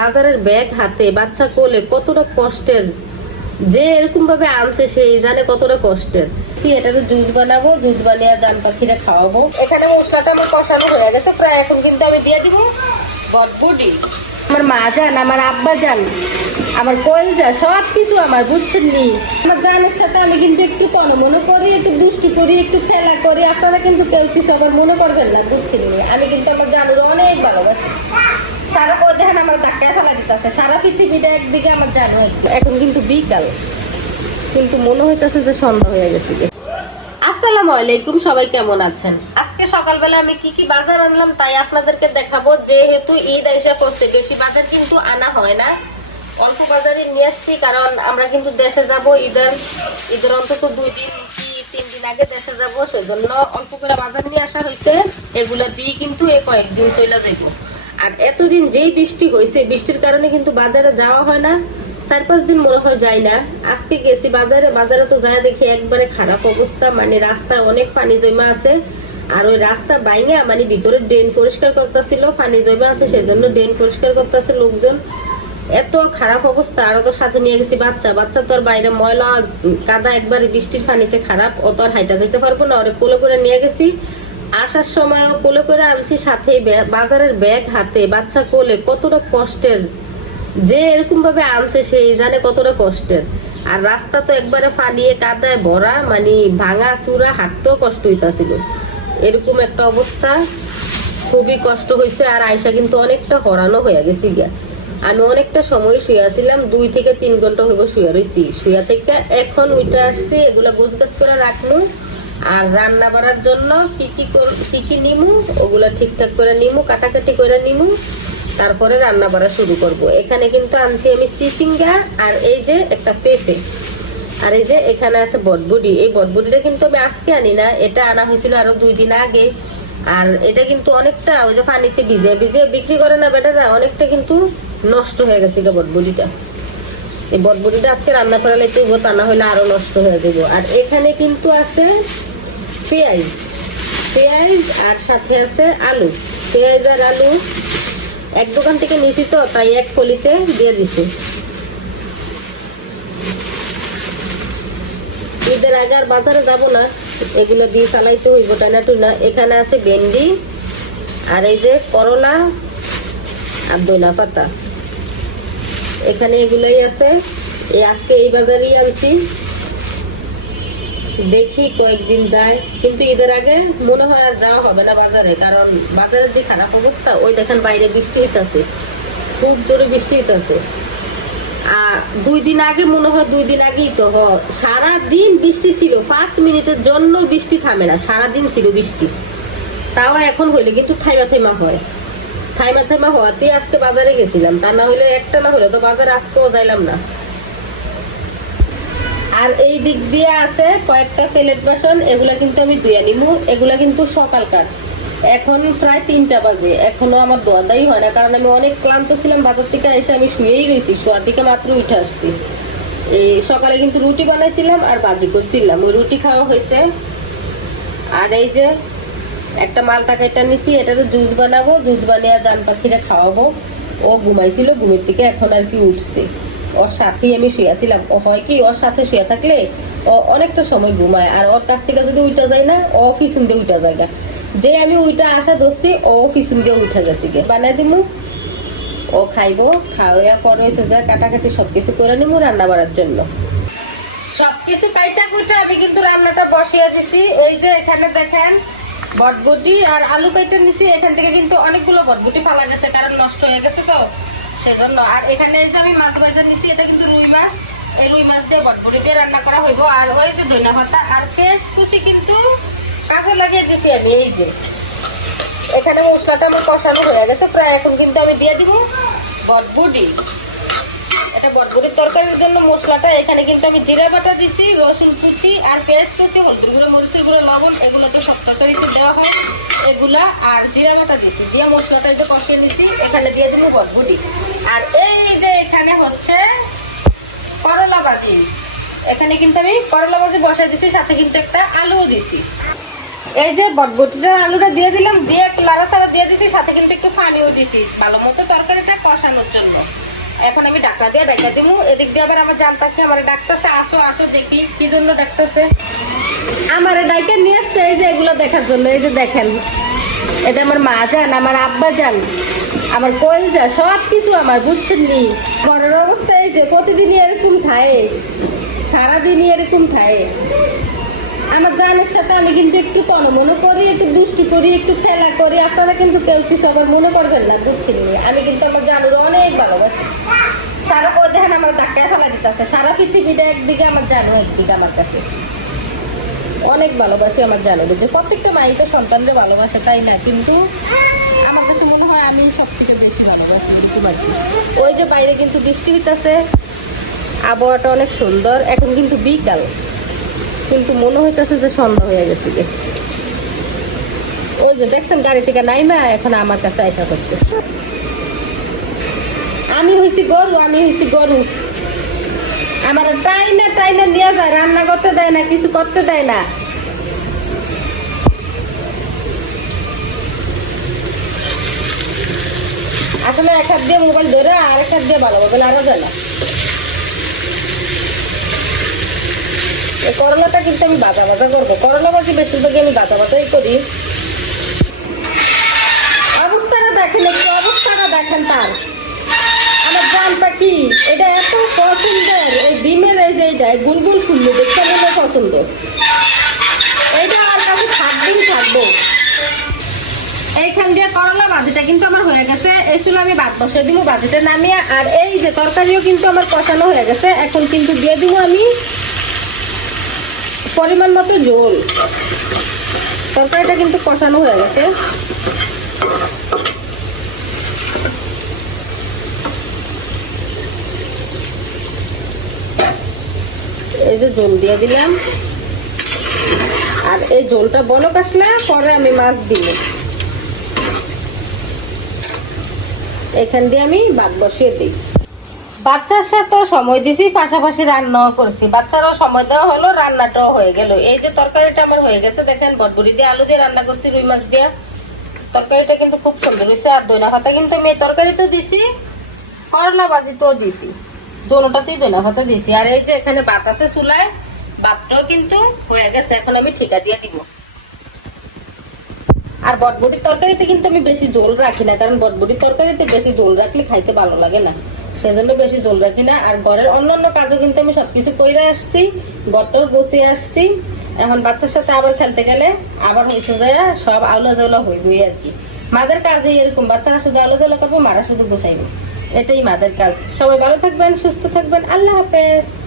বাজারের ব্যাগ হাতে বাচ্চা কোলে কতটা কষ্টের যে এরকম ভাবে আনছে সেই জানে কতটা কষ্টের। সি এটাতে জুস বানাবো জুস বানিয়ে জান পাখিরে খাওয়াবো। এখানে মশলাটা আমার কষানো হয়ে গেছে প্রায় এখন কিন্তু আমি দিয়ে দিব। বটবুটি। আমার মা যান, আমার আব্বা যান, আমার কলজা সব কিছু আমার, বুঝছেন নি আমার জানের সাথে আমি কিন্তু একটু মনে করি, একটু দুষ্টু করি, একটু খেলা করি, আপনারা কিন্তু কেউ কিছু আবার মনে করবেন না, বুঝছেন নি আমি কিন্তু আমার জানুর অনেক ভালোবাসি সারা পর দেখেন আমার ধাক্কায় ফেলা দিতেছে, সারা পৃথিবীটা একদিকে আমার জানু। এখন কিন্তু বিকাল, কিন্তু মনে হইতেছে যে সন্ধ্যা হয়ে গেছে। আসসালামু আলাইকুম, সবাই কেমন আছেন? আজকে সকালবেলা আমি কি কি বাজার আনলাম তাই আপনাদেরকে দেখাবো। যেহেতু ঈদ আইসা বেশি বাজার কিন্তু আনা হয় না। অল্প বাজারে নিয়ে আসছি, কারণ আমরা কিন্তু দেশে যাব ঈদের। ঈদের অন্তত দুই দিন কি তিন দিন আগে দেশে যাব, সেজন্য অল্প করে বাজার নিয়ে আসা হয়েছে এগুলা দিয়ে কিন্তু এই কয়েকদিন চলে যাইব। আর এতদিন যেই বৃষ্টি হয়েছে বৃষ্টির কারণে কিন্তু বাজারে যাওয়া হয় না। চার পাঁচ দিন মনে হয় যাই না। আজকে গেছি বাজারে বাজারে তো যায় দেখি একবারে খারাপ অবস্থা মানে রাস্তায় অনেক পানি জমা আছে। আর ওই রাস্তা বাইঙা মানে ভিতরে ড্রেন পরিষ্কার করতেছিল, পানি জমা আছে, সেজন্য ড্রেন পরিষ্কার করতেছে লোকজন। এত খারাপ অবস্থা, আর তো সাথে নিয়ে গেছি বাচ্চা। বাচ্চা তো আর বাইরে ময়লা, কাদা, একবারে বৃষ্টির পানিতে খারাপ, ও তো আর হাইটা যেতে পারব না, ওরে কোলে করে নিয়ে গেছি। আসার সময় কোলে করে আনছি, সাথে বাজারের ব্যাগ হাতে, বাচ্চা কোলে, কতটা কষ্টের। যে এরকম ভাবে আনছে সেই জানে কতটা কষ্টের। আর রাস্তা তো একবারে ফালিয়ে কাদায় ভরা মানে ভাঙা, চূড়া, হাঁটতেও কষ্ট হইতাছিল। এরকম একটা অবস্থা, খুবই কষ্ট হয়েছে আর আয়সা কিন্তু অনেকটা হরানো হয়ে গেছি গিয়া। আমি অনেকটা সময় শুয়েছিলাম দুই থেকে তিন ঘণ্টা হইব শুয়ে রয়েছি শুয়া থেকে এখন উইটা আসছি, এগুলা গোছ গাছ করে রাখব আর রান্না বাড়ার জন্য কি কি কি কি নিমু, ওগুলা ঠিকঠাক করে নিমু, কাটাকাটি করে নিমু। তারপরে রান্না বাড়া শুরু করব। এখানে কিন্তু আনছি আমি সিসিঙ্গা আর এই যে একটা পেঁপে। আর এই যে এখানে আছে বটবুডি। এই বটবুডিটা কিন্তু আমি আজকে আনি না, এটা আনা হয়েছিল আরও দুই দিন আগে। আর এটা কিন্তু অনেকটা ওই যে পানিতে ভিজে ভিজে বিক্রি করে না বেটারা, অনেকটা কিন্তু নষ্ট হয়ে গেছে বটবুডিটা। এই বটবুডিটা আজকে রান্না করে লাইতে হইব তা না হলে আরও নষ্ট হয়ে যাব। আর এখানে কিন্তু আছে পেঁয়াজ। পেঁয়াজ আর সাথে আছে আলু। পেঁয়াজ আর আলু এক দোকান থেকে নিয়েছি তো, তাই এক ফলিতে দিয়ে দিছি। ঈদের আগে আর বাজারে যাব না, এগুলো দিয়ে চালাইতে হইব, টানা টুনা। এখানে আছে ভেন্ডি, আর এই যে করলা আর দইনা পাতা। এখানে এগুলোই আছে। এই আজকে এই বাজারেই আনছি। দেখি কয়েকদিন যায়। কিন্তু ঈদের আগে মনে হয় আর যাওয়া হবে না বাজারে, কারণ বাজারের যে খারাপ অবস্থা, ওই দেখেন বাইরে বৃষ্টি হইতেছে। খুব জোরে বৃষ্টি হইতেছে। দুই দিন আগে মনে হয় দুই দিন আগেই তো সারা দিন বৃষ্টি ছিল। পাঁচ মিনিটের জন্য বৃষ্টি থামে না সারা দিন ছিল বৃষ্টি। তাও এখন হইলে কিন্তু থাইমা থাইমা হয়। থাইমা থাইমা হওয়াতেই আজকে বাজারে গেছিলাম। তা না হইলে একটা না হলে তো বাজারে আজকেও যাইলাম না। আর এই দিক দিয়ে আছে কয়েকটা প্লেট বাসন, এগুলা কিন্তু আমি ধুয়ে নিমু। এগুলা কিন্তু সকালকার। এখন প্রায় তিনটা বাজে। এখনও আমার দোয়াদাই হয় না, কারণ আমি অনেক ক্লান্ত ছিলাম। বাজার থেকে এসে আমি শুয়েই রয়েছি, শোয়ার দিকে মাত্র উঠে আসছি। এই সকালে কিন্তু রুটি বানাইছিলাম আর বাজি করছিলাম। ওই রুটি খাওয়া হয়েছে। আর এই যে একটা মালটা কেটে নিছি, এটাতে জুস বানাবো। জুস বানিয়ে জান পাখিরে খাওয়াবো। ও ঘুমাইছিল, ঘুমের থেকে এখন আর কি উঠছে। ওর সাথেই আমি শুয়েছিলাম ও হয় কি, ওর সাথে শুয়ে থাকলে ও অনেকটা সময় ঘুমায়। আর ওর কাছ থেকে যদি উঠা যায় না, ও পিছন দিয়ে উঠা যায় না। যে আমি উইটা আসা ধরছি, ও পিছন দিয়ে উঠে গেছি গে। বানাই দিমু। ও খাইবো, খাওয়া পর হয়েছে যে কাটাকাটি সবকিছু করে নিমু রান্না বাড়ার জন্য। সবকিছু কাইটা কুইটা আমি কিন্তু রান্নাটা বসিয়ে দিছি। এই যে এখানে দেখেন, বটবটি আর আলু কাইটা নিছি। এখান থেকে কিন্তু অনেকগুলো বটবটি ফালা গেছে, কারণ নষ্ট হয়ে গেছে তো। সেজন্য। আর এখানে যে আমি মাছ ভাজা নিছি, এটা কিন্তু রুই মাছ। এই রুই মাছ দিয়ে বটবটি দিয়ে রান্না করা হইব। আর ওই যে ধনিয়া পাতা। আর পেঁয়াজ কুচি কিন্তু কাছে লাগিয়ে দিছি আমি, এই যে। এখানে মশলাটা আমার কষানো হয়ে গেছে। প্রায় এখন কিন্তু আমি দিয়ে দিব বটবুটি। এটা বটবটির তরকারির জন্য মশলাটা। এখানে কিন্তু আমি জিরা বাটা দিছি, রসুন কুচি আর পেঁয়াজ কুচি, হলুদ গুঁড়ো, মরিচের গুঁড়ো, লবণ, এগুলো তো সব তরকারিতে দেওয়া হয়। এগুলা আর জিরা বাটা দিছি। জিরা মশলাটা যে কষিয়ে নিছি, এখানে দিয়ে দেবো বটবুটি আর এই যে এখানে হচ্ছে করলা ভাজি। এখানে কিন্তু আমি করলা ভাজি বসাই দিছি, সাথে কিন্তু একটা আলুও দিছি। এই যে বটবটিটার আলুটা দিয়ে দিলাম, দিয়ে একটু লাড়াচাড়া দিয়ে দিছি, সাথে কিন্তু একটু পানিও দিছি। ভালো মতো তরকারিটা কষানোর জন্য। এখন আমি ডাকনা দিয়ে ডাকা দিব এদিক দিয়ে আবার আমার জান পাখি আমার ডাকতেছে, আসো আসো, দেখি কি জন্য ডাকতেছে। আমার ডাইকে নিয়ে আসছে, এই যে এগুলো দেখার জন্য, এই যে দেখেন। এটা আমার মা যান, আমার আব্বা যান, আমার কলজা সব কিছু আমার, বুঝছেন নি? ঘরের অবস্থা এই যে, প্রতিদিনই এরকম থায়ে সারাদিনই এরকম থায়ে আমার জানের সাথে আমি কিন্তু একটু কনো মনে করি, একটু দুষ্টু করি, একটু খেলা করি, আপনারা কিন্তু কেউ কিছু আবার মনে করবেন না, বুঝছেন? আমি কিন্তু আমার জানুর অনেক ভালোবাসি। সারা দেখেন আমার ধাক্কায় ফেলা দিতেছে, সারা পৃথিবীটা একদিকে, আমার জানু একদিকে আমার কাছে। অনেক ভালোবাসি আমার জানুর যে প্রত্যেকটা মাই তো সন্তানদের ভালোবাসে, তাই না? কিন্তু আমার কাছে মনে হয় আমি সব থেকে বেশি ভালোবাসি আর ওই যে বাইরে কিন্তু বৃষ্টি হইতেছে, আবহাওয়াটা অনেক সুন্দর, এখন কিন্তু বিকাল। কিন্তু মনে হইতেছে যে সন্ধ্যা হয়ে গেছে গে। ওই যে দেখছেন গাড়ি থেকে নাইমা এখন আমার কাছে আইসা করছে আমি হয়েছি গরু, আমি হয়েছি গরু। আমার টাইনা টাইনা নিয়ে যায়, রান্না করতে দেয় না, কিছু করতে দেয় না। আসলে এক হাত দিয়ে মোবাইল ধরে, আর এক হাত দিয়ে ভালো ভালোভাবে লাড়া যায় না করলাটা কিন্তু আমি বাজা বাজা করব। করলা বাজি বেশিরভাগই আমি বাজা বাজাই করি। অবস্থাটা দেখেন, একটু অবস্থাটা দেখেন তার। জান পাখি, এটা এত পছন্দের, এই ডিমের এই যে এটা গুলগুল শুনলো দেখতে মনে পছন্দ। এটা আমার কাছে থাকবেই থাকব। এইখান দিয়ে করলা ভাজিটা কিন্তু আমার হয়ে গেছে। এই চুলে আমি ভাত বসে দিব ভাজিটা নামিয়ে, আর এই যে তরকারিও কিন্তু আমার কষানো হয়ে গেছে। এখন কিন্তু দিয়ে দিব আমি পরিমাণ মতো ঝোল। তরকারিটা কিন্তু কষানো হয়ে গেছে। এই যে ঝোল দিয়ে দিলাম। আর এই ঝোলটা বলক আসলে পরে আমি মাছ দিব। এখান দিয়ে আমি ভাত বসিয়ে দিই। বাচ্চার সাথে সময় দিছি, পাশাপাশি রান্নাও করছি। বাচ্চারও সময় দেওয়া হলো, রান্নাটাও হয়ে গেল। এই যে তরকারিটা আমার হয়ে গেছে, দেখেন বটবড়ি দিয়ে আলু দিয়ে রান্না করছি, রুই মাছ দিয়ে। তরকারিটা কিন্তু খুব সুন্দর হয়েছে, আর দইনা পাতা কিন্তু আমি এই তরকারিতেও দিছি, করলা বাজিতেও দিছি। দোনোটাতেই দইনা পাতা দিছি। আর এই যে এখানে ভাত আছে চুলায় ভাতটাও কিন্তু হয়ে গেছে, এখন আমি ঠিকা দিয়ে দিব। আর বটবটির তরকারিতে কিন্তু আমি বেশি জল রাখি না, কারণ বটবটির তরকারিতে বেশি জল রাখলে খাইতে ভালো লাগে না। সেজন্য বেশি জল রাখি না। আর ঘরের অন্যান্য কাজও কিন্তু আমি সবকিছু কইরে আসছি, গটর বসিয়ে আসছি। এখন বাচ্চার সাথে আবার খেলতে গেলে আবার হয়েছে যে সব আলো জাউলা হইবই আর কি। মাদের কাজে এরকম, বাচ্চারা শুধু আলো জাউলা করব, মারা শুধু গোছাইবে। এটাই মাদের কাজ। সবাই ভালো থাকবেন সুস্থ থাকবেন। আল্লাহ হাফেজ।